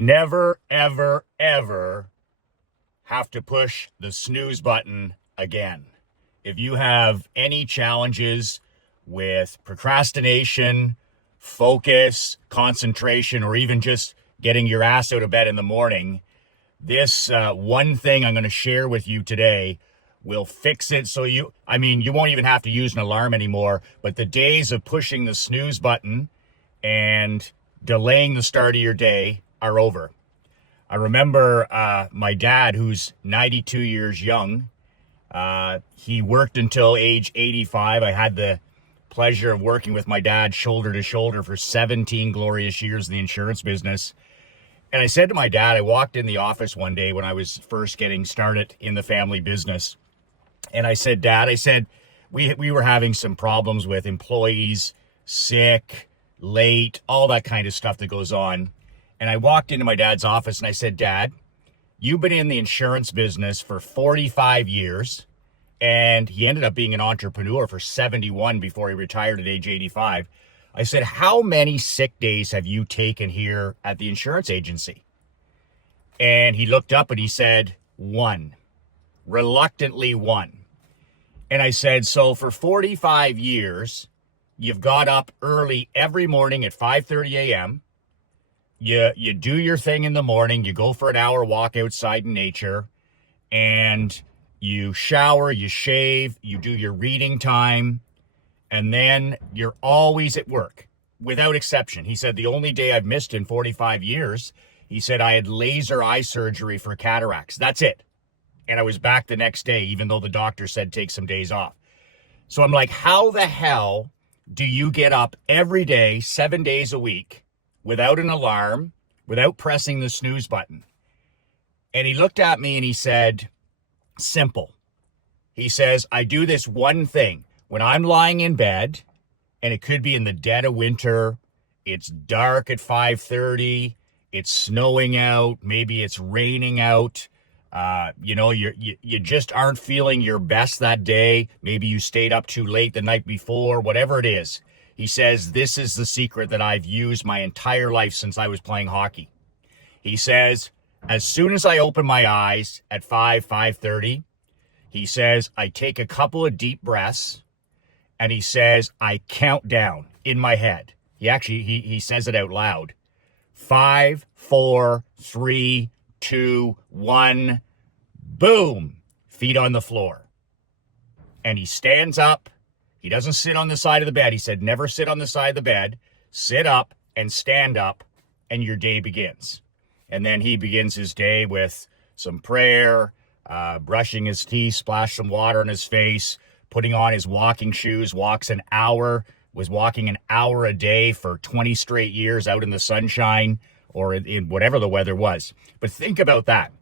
Never, ever, ever have to push the snooze button again. If you have any challenges with procrastination, focus, concentration, or even just getting your ass out of bed in the morning, this one thing I'm going to share with you today will fix it. So you won't even have to use an alarm anymore, but the days of pushing the snooze button and delaying the start of your day are over. I remember my dad, who's 92 years young. He worked until age 85. I had the pleasure of working with my dad shoulder to shoulder for 17 glorious years in the insurance business. And I said to my dad, I walked in the office one day when I was first getting started in the family business. And I said, Dad, we were having some problems with employees, sick, late, all that kind of stuff that goes on. And I walked into my dad's office and I said, Dad, you've been in the insurance business for 45 years. And he ended up being an entrepreneur for 71 before he retired at age 85. I said, how many sick days have you taken here at the insurance agency? And he looked up and he said, one. Reluctantly one. And I said, so for 45 years, you've got up early every morning at 5:30 a.m., You do your thing in the morning, you go for an hour walk outside in nature, and you shower, you shave, you do your reading time, and then you're always at work, without exception. He said, the only day I've missed in 45 years, he said, I had laser eye surgery for cataracts. That's it. And I was back the next day, even though the doctor said take some days off. So I'm like, how the hell do you get up every day, 7 days a week, without an alarm, without pressing the snooze button? And he looked at me and he said, simple. He says, I do this one thing. When I'm lying in bed, and it could be in the dead of winter, it's dark at 5:30, it's snowing out, maybe it's raining out, you just aren't feeling your best that day. Maybe you stayed up too late the night before, whatever it is. He says, this is the secret that I've used my entire life since I was playing hockey. He says, as soon as I open my eyes at 5:30, he says, I take a couple of deep breaths, and he says, I count down in my head. He says it out loud. 5, 4, 3, 2, 1, boom, feet on the floor. And he stands up. He doesn't sit on the side of the bed. He said, never sit on the side of the bed. Sit up and stand up, and your day begins. And then he begins his day with some prayer, brushing his teeth, splash some water on his face, putting on his walking shoes, was walking an hour a day for 20 straight years out in the sunshine or in whatever the weather was. But think about that.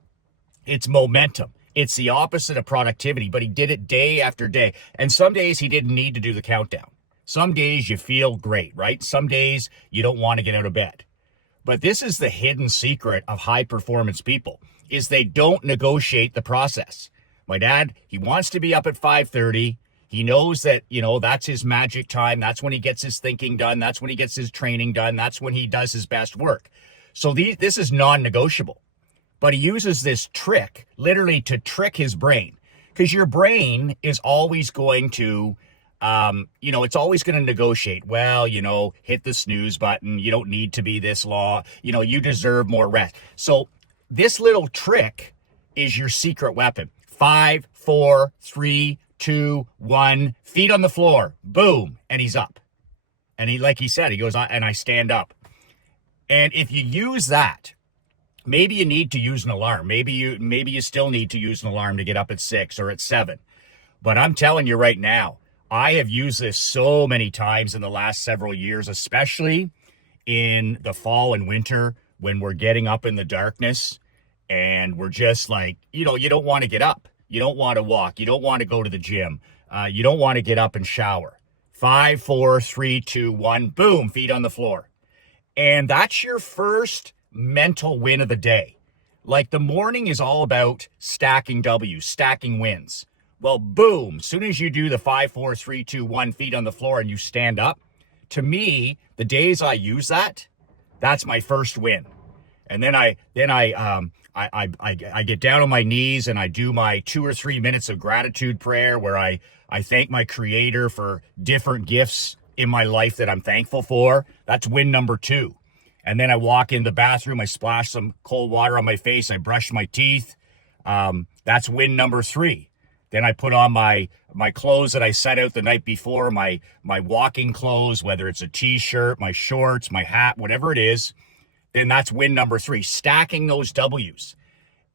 It's momentum. It's the opposite of productivity, but he did it day after day. And some days he didn't need to do the countdown. Some days you feel great, right? Some days you don't want to get out of bed. But this is the hidden secret of high performance people, is they don't negotiate the process. My dad, he wants to be up at 5:30. He knows that, that's his magic time. That's when he gets his thinking done. That's when he gets his training done. That's when he does his best work. So this is non-negotiable. But he uses this trick, literally to trick his brain. Because your brain is always going to, it's always going to negotiate. Well, hit the snooze button. You don't need to be this long. You deserve more rest. So this little trick is your secret weapon. 5, 4, 3, 2, 1, feet on the floor. Boom. And he's up. And like he said, he goes, and I stand up. And if you use that, maybe you need to use an alarm. Maybe you still need to use an alarm to get up at 6 or at 7. But I'm telling you right now, I have used this so many times in the last several years, especially in the fall and winter when we're getting up in the darkness and we're just like, you don't want to get up. You don't want to walk. You don't want to go to the gym. You don't want to get up and shower. 5, 4, 3, 2, 1, boom, feet on the floor. And that's your first mental win of the day. Like the morning is all about stacking W's, stacking wins. Well, boom, soon as you do the 5, 4, 3, 2, 1 feet on the floor and you stand up, to me, the days I use that, that's my first win. And then I get down on my knees and I do my 2 or 3 minutes of gratitude prayer where I thank my creator for different gifts in my life that I'm thankful for. That's win number 2. And then I walk in the bathroom, I splash some cold water on my face, I brush my teeth. That's win number 3. Then I put on my clothes that I set out the night before, my walking clothes, whether it's a t-shirt, my shorts, my hat, whatever it is. Then that's win number 3, stacking those W's.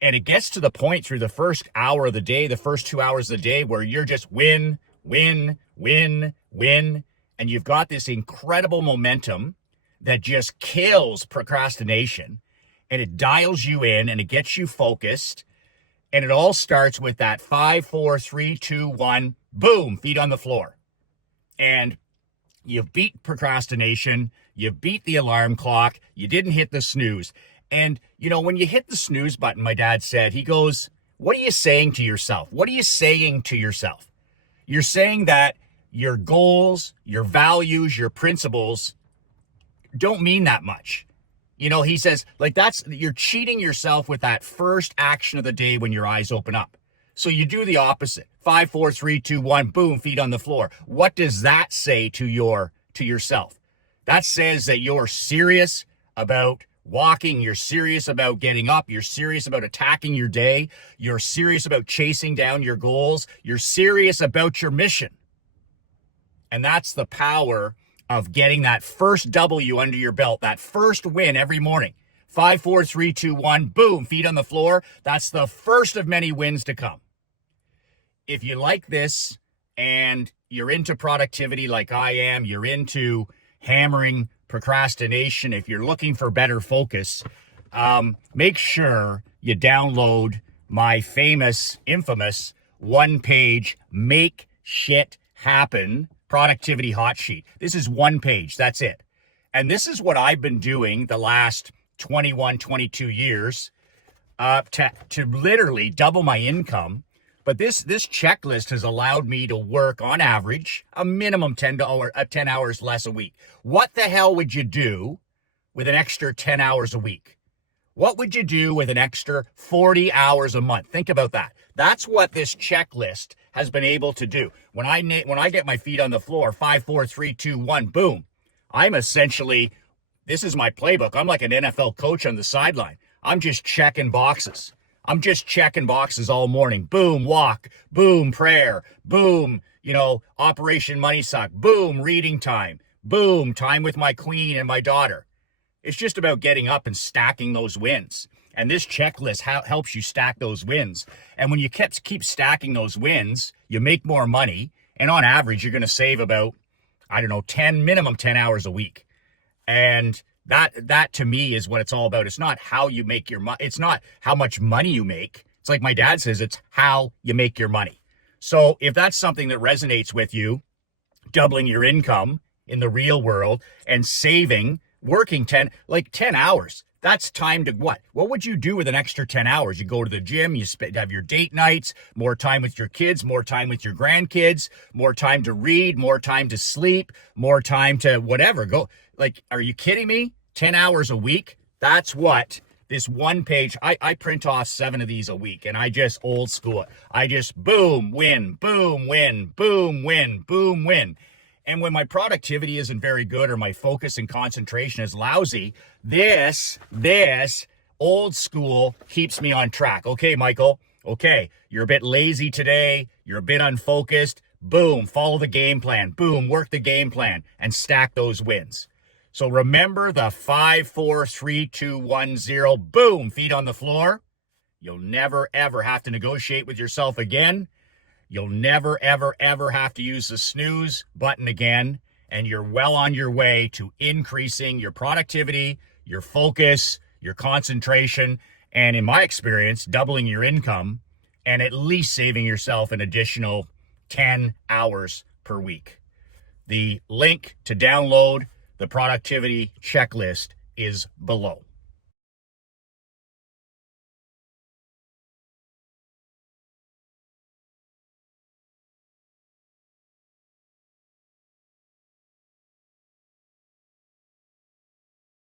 And it gets to the point through the first hour of the day, the first 2 hours of the day, where you're just win, win, win, win. And you've got this incredible momentum that just kills procrastination, and it dials you in and it gets you focused. And it all starts with that 5, 4, 3, 2, 1, boom, feet on the floor. And you've beat procrastination. You've beat the alarm clock. You didn't hit the snooze. And, when you hit the snooze button, my dad said, he goes, what are you saying to yourself? What are you saying to yourself? You're saying that your goals, your values, your principles don't mean that much. He says, you're cheating yourself with that first action of the day when your eyes open up. So you do the opposite. 5, 4, 3, 2, 1, boom, feet on the floor. What does that say to yourself? That says that you're serious about walking. You're serious about getting up. You're serious about attacking your day. You're serious about chasing down your goals. You're serious about your mission. And that's the power of getting that first W under your belt, that first win every morning. 5, 4, 3, 2, 1, boom, feet on the floor. That's the first of many wins to come. If you like this and you're into productivity like I am, you're into hammering procrastination, if you're looking for better focus, make sure you download my infamous one-page Make Shit Happen productivity hot sheet. This is 1 page. That's it. And this is what I've been doing the last 21, 22 years to literally double my income. But this checklist has allowed me to work on average a minimum 10 hours less a week. What the hell would you do with an extra 10 hours a week? What would you do with an extra 40 hours a month? Think about that. That's what this checklist has been able to do. When I get my feet on the floor, 5, 4, 3, 2, 1, boom. I'm essentially, this is my playbook. I'm like an NFL coach on the sideline. I'm just checking boxes. I'm just checking boxes all morning. Boom, walk. Boom, prayer. Boom, Operation Money Suck. Boom, reading time. Boom, time with my queen and my daughter. It's just about getting up and stacking those wins. And this checklist helps you stack those wins. And when you keep stacking those wins, you make more money. And on average, you're going to save about, minimum 10 hours a week. And that to me is what it's all about. It's not how you make your money. It's not how much money you make. It's like my dad says, it's how you make your money. So if that's something that resonates with you, doubling your income in the real world and working 10 hours. That's time to what? What would you do with an extra 10 hours? You go to the gym, you have your date nights, more time with your kids, more time with your grandkids, more time to read, more time to sleep, more time to whatever. Are you kidding me? 10 hours a week? That's what this 1 page, I print off 7 of these a week, and I just old school it. I just boom, win, boom, win, boom, win, boom, win. And when my productivity isn't very good or my focus and concentration is lousy, this old school keeps me on track. Okay, Michael. Okay, you're a bit lazy today. You're a bit unfocused. Boom, follow the game plan. Boom, work the game plan and stack those wins. So remember the 5, 4, 3, 2, 1, 0. Boom, feet on the floor. You'll never, ever have to negotiate with yourself again. You'll never, ever, ever have to use the snooze button again, and you're well on your way to increasing your productivity, your focus, your concentration, and in my experience, doubling your income and at least saving yourself an additional 10 hours per week. The link to download the productivity checklist is below.